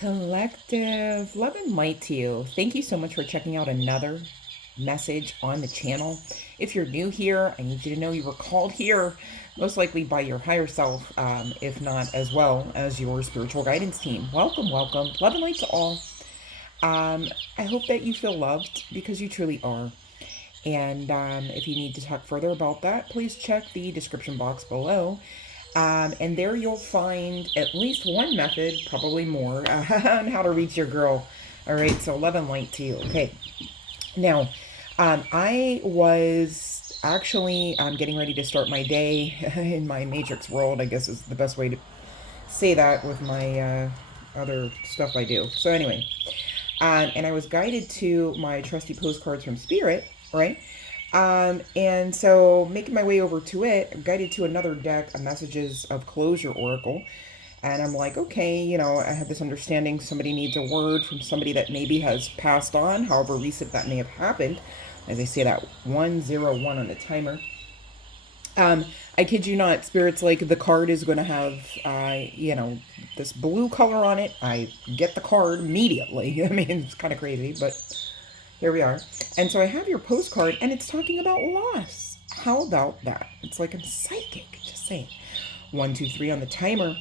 Collective love and light to you. Thank you so much for checking out another message on the channel. If you're new here, I need you to know you were called here most likely by your higher self, if not as well as your spiritual guidance team. Welcome, welcome. Love and light to all. I hope that you feel loved because you truly are. And if you need to talk further about that, please check the description box below. And there you'll find at least one method, probably more, on how to reach your girl. All right, so love and light to you. Okay, now, I was actually getting ready to start my day in my matrix world, I guess is the best way to say that with my other stuff I do. So anyway, and I was guided to my trusty postcards from Spirit, right? And so making my way over to it, I'm guided to another deck, a Messages of Closure Oracle. And I'm like, okay, you know, I have this understanding somebody needs a word from somebody that maybe has passed on, however recent that may have happened. As I say that 101 on the timer. I kid you not, Spirit's like the card is going to have, you know, this blue color on it. I get the card immediately. I mean, it's kind of crazy, but here we are. And so I have your postcard, and it's talking about loss. How about that? It's like I'm psychic, just saying. 1, 2, 3 on the timer.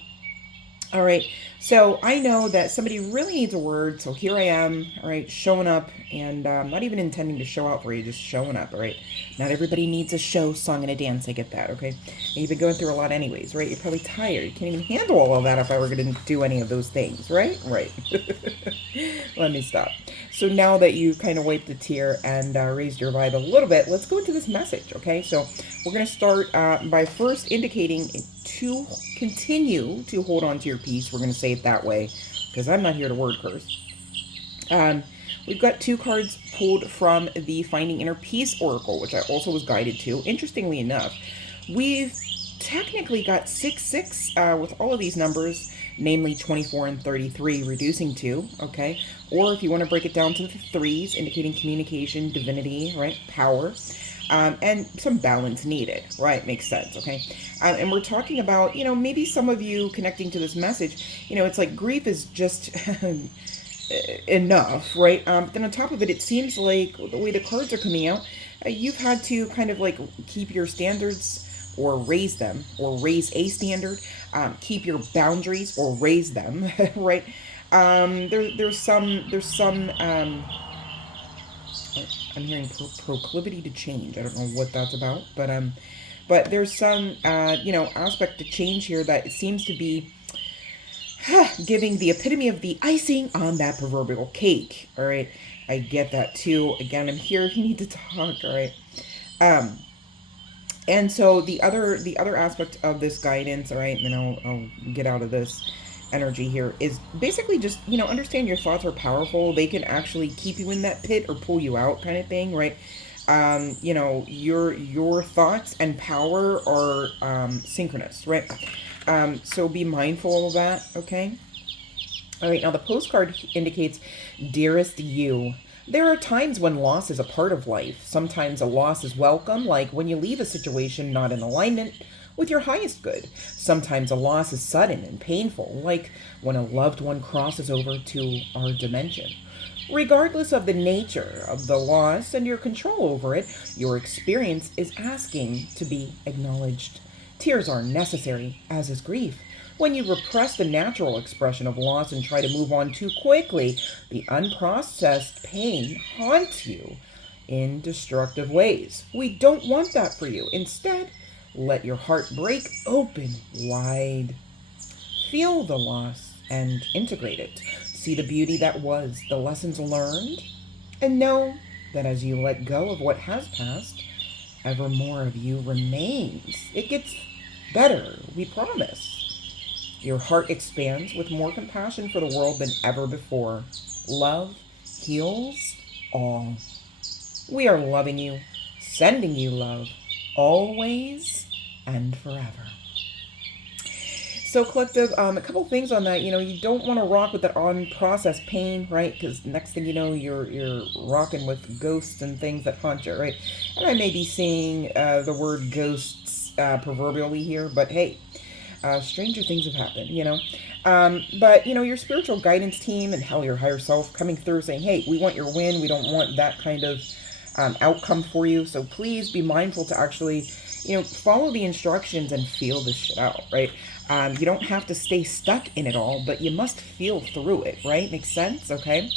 All right, so I know that somebody really needs a word, so here I am, all right, showing up, and not even intending to show out for you, just showing up, all right? Not everybody needs a show, song, and a dance, I get that, okay? And you've been going through a lot anyways, right? You're probably tired. You can't even handle all of that if I were going to do any of those things, right? Right. Let me stop. So now that you've kind of wiped a tear and raised your vibe a little bit, let's go into this message, okay? So we're going to start by first indicating to continue to hold on to your peace. We're going to say it that way because I'm not here to word curse. We've got 2 cards pulled from the Finding Inner Peace Oracle, which I also was guided to. Interestingly enough, we've technically got 6 with all of these numbers, namely 24 and 33, reducing to, okay? Or if you want to break it down to the 3s, indicating communication, divinity, right? Power. And some balance needed, right? Makes sense, okay? And we're talking about, you know, maybe some of you connecting to this message, you know, it's like grief is just enough, right? Then on top of it, it seems like the way the cards are coming out, you've had to kind of like keep your standards or raise them, or raise a standard, keep your boundaries or raise them, right? There's some I'm hearing proclivity to change. I don't know what that's about, but there's some you know, aspect to change here that it seems to be giving the epitome of the icing on that proverbial cake. All right, I get that too. Again, I'm here if you need to talk. All right. And so the other aspect of this guidance, all right, and then I'll get out of this energy here, is basically just, you know, understand your thoughts are powerful. They can actually keep you in that pit or pull you out, kind of thing, right? You know, your thoughts and power are synchronous, right? So be mindful of that, okay? All right, now the postcard indicates, dearest you. There are times when loss is a part of life. Sometimes a loss is welcome, like when you leave a situation not in alignment with your highest good. Sometimes a loss is sudden and painful, like when a loved one crosses over to our dimension. Regardless of the nature of the loss and your control over it, your experience is asking to be acknowledged. Tears are necessary, as is grief. When you repress the natural expression of loss and try to move on too quickly, the unprocessed pain haunts you in destructive ways. We don't want that for you. Instead, let your heart break open wide. Feel the loss and integrate it. See the beauty that was, the lessons learned, and know that as you let go of what has passed, ever more of you remains. It gets better, we promise. Your heart expands with more compassion for the world than ever before. Love heals all. We are loving you, sending you love, always and forever. So collective, a couple things on that. You don't want to rock with that unprocessed pain, right? Because next thing you know, you're rocking with ghosts and things that haunt you, right? And I may be seeing the word ghosts proverbially here, but hey, stranger things have happened. But your spiritual guidance team and hell, your higher self coming through saying, hey, we want your win. We don't want that kind of outcome for you. So please be mindful to actually, follow the instructions and feel this shit out, right? You don't have to stay stuck in it all, but you must feel through it, right? Makes sense? Okay.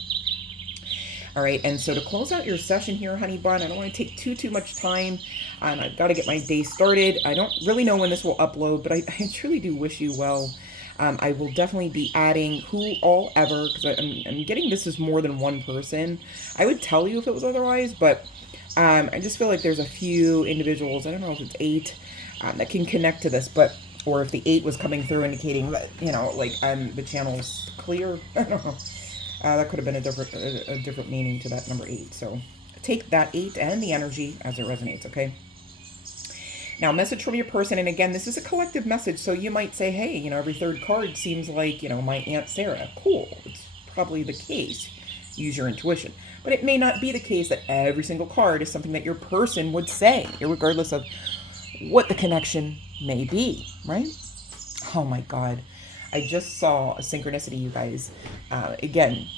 All right, and so to close out your session here, honey bun, I don't want to take too much time. I've got to get my day started. I don't really know when this will upload, but I truly do wish you well. I will definitely be adding who all ever, because I'm getting this as more than one person. I would tell you if it was otherwise, but I just feel like there's a few individuals, I don't know if it's 8, that can connect to this, but, or if the 8 was coming through indicating that, like the channel's clear. I don't know. That could have been a different meaning to that number 8. So take that 8 and the energy as it resonates, okay? Now, message from your person. And again, this is a collective message. So you might say, hey, every third card seems like, my Aunt Sarah. Cool. It's probably the case. Use your intuition. But it may not be the case that every single card is something that your person would say, regardless of what the connection may be, right? Oh my God. I just saw a synchronicity, you guys. Again,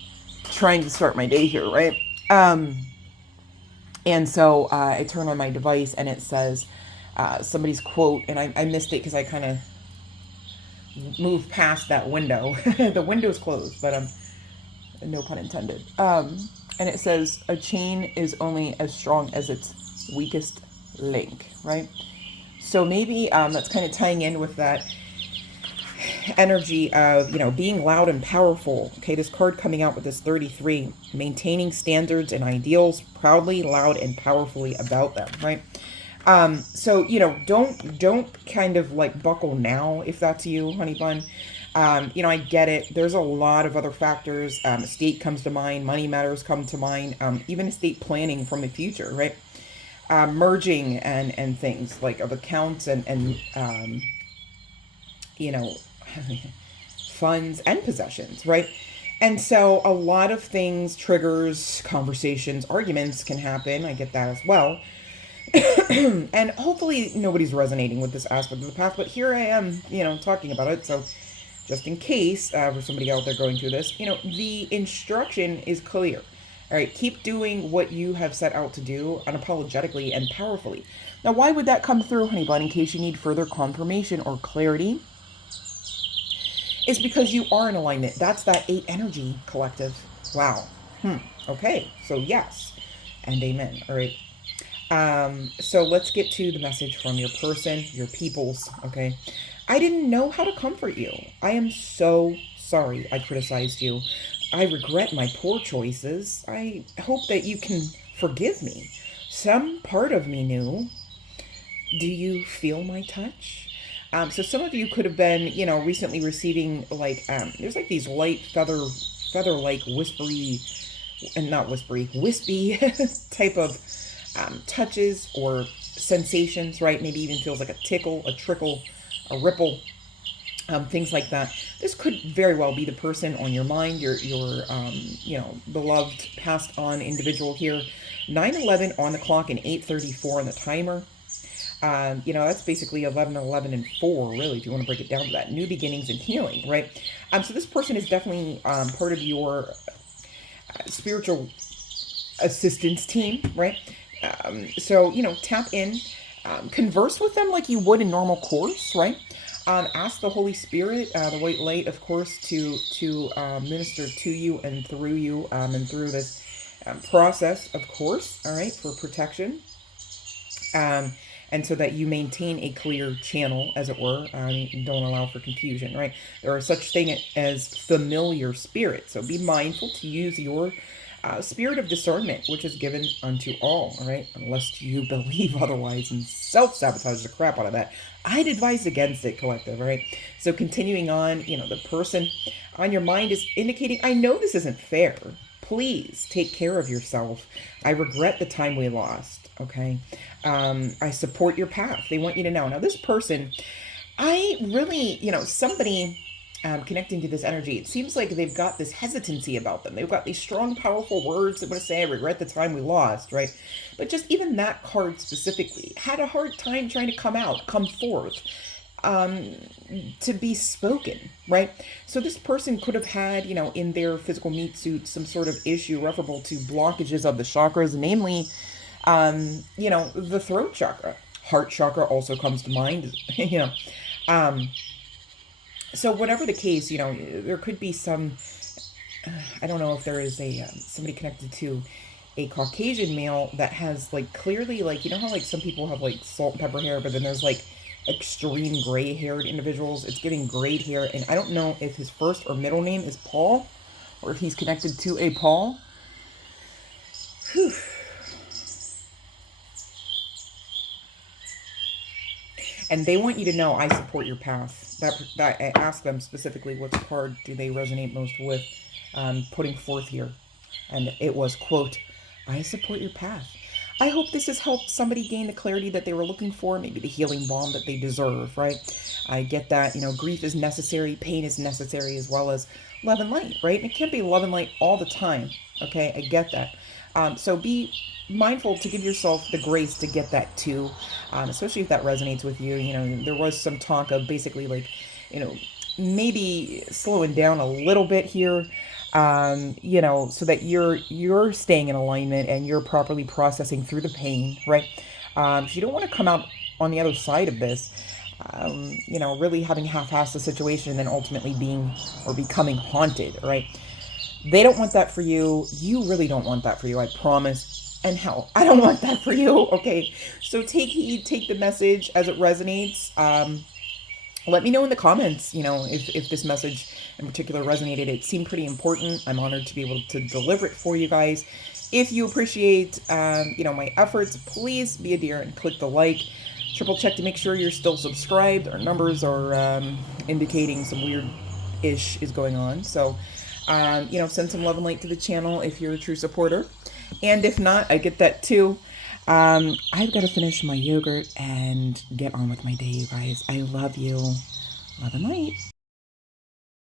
trying to start my day here, right? And so I turn on my device and it says somebody's quote, and I missed it because I kind of moved past that window. The window's closed, but no pun intended. And it says, a chain is only as strong as its weakest link, right? So maybe that's kind of tying in with that energy of, being loud and powerful. Okay, this card coming out with this 33, maintaining standards and ideals, proudly, loud, and powerfully about them, right? So, don't kind of like buckle now if that's you, honey bun. I get it. There's a lot of other factors. Estate comes to mind, money matters come to mind, even estate planning from the future, right? Merging and things like of accounts and funds and possessions, right? And so a lot of things, triggers, conversations, arguments can happen. I get that as well. And hopefully nobody's resonating with this aspect of the path, but here I am, talking about it. So just in case for somebody out there going through this, the instruction is clear. All right, keep doing what you have set out to do unapologetically and powerfully. Now, why would that come through, honey bun, in case you need further confirmation or clarity? It's because you are in alignment. That's that 8 energy, collective. Wow. Okay. So yes and amen. All right. So let's get to the message from your person, your peoples. Okay. I didn't know how to comfort you. I am so sorry I criticized you. I regret my poor choices. I hope that you can forgive me. Some part of me knew. Do you feel my touch? So some of you could have been, recently receiving like, there's like these light feather-like wispy type of touches or sensations, right? Maybe even feels like a tickle, a trickle, a ripple, things like that. This could very well be the person on your mind, your beloved passed on individual here. 9:11 on the clock and 8:34 on the timer. That's basically 11, 11, and 4, really, if you want to break it down to that. New beginnings and healing, right? So this person is definitely part of your spiritual assistance team, right? So, tap in, converse with them like you would in normal course, right? Ask the Holy Spirit, the white light, of course, to minister to you and through you and through this process, of course, all right, for protection. And so that you maintain a clear channel, as it were, don't allow for confusion, right? There are such things as familiar spirits, so be mindful to use your spirit of discernment, which is given unto all right? Unless you believe otherwise and self-sabotage the crap out of that. I'd advise against it, collective, all right? So continuing on, the person on your mind is indicating, I know this isn't fair, Please take care of yourself. I regret the time we lost. Okay. I support your path. They want you to know. Now, this person, I really, somebody connecting to this energy, it seems like they've got this hesitancy about them. They've got these strong, powerful words that want to say, I regret the time we lost, right? But just even that card specifically had a hard time trying to come forth, to be spoken, right? So this person could have had, in their physical meat suit, some sort of issue referable to blockages of the chakras, namely, the throat chakra. Heart chakra also comes to mind, so whatever the case, there could be some, I don't know if there is somebody connected to a Caucasian male that has like clearly, like, how like some people have like salt and pepper hair, but then there's like extreme gray haired individuals. It's getting grayed hair. And I don't know if his first or middle name is Paul or if he's connected to a Paul. Whew. And they want you to know, I support your path. That I asked them specifically, what card do they resonate most with putting forth here? And it was, quote, I support your path. I hope this has helped somebody gain the clarity that they were looking for, maybe the healing balm that they deserve, right? I get that, grief is necessary, pain is necessary, as well as love and light, right? And it can't be love and light all the time, okay? I get that. So be mindful to give yourself the grace to get that too, especially if that resonates with you. There was some talk of basically like, maybe slowing down a little bit here, so that you're staying in alignment and you're properly processing through the pain, right? So you don't want to come out on the other side of this, really having half-assed the situation and then ultimately being or becoming haunted, right? They don't want that for you. You really don't want that for you, I promise. And hell, I don't want that for you. Okay, so take heed, take the message as it resonates. Let me know in the comments, if this message in particular resonated. It seemed pretty important. I'm honored to be able to deliver it for you guys. If you appreciate, my efforts, please be a dear and click the like. Triple check to make sure you're still subscribed. Our numbers are indicating some weird-ish is going on. So, send some love and light to the channel if you're a true supporter. And if not, I get that too. I've got to finish my yogurt and get on with my day, you guys. I love you. Love and light.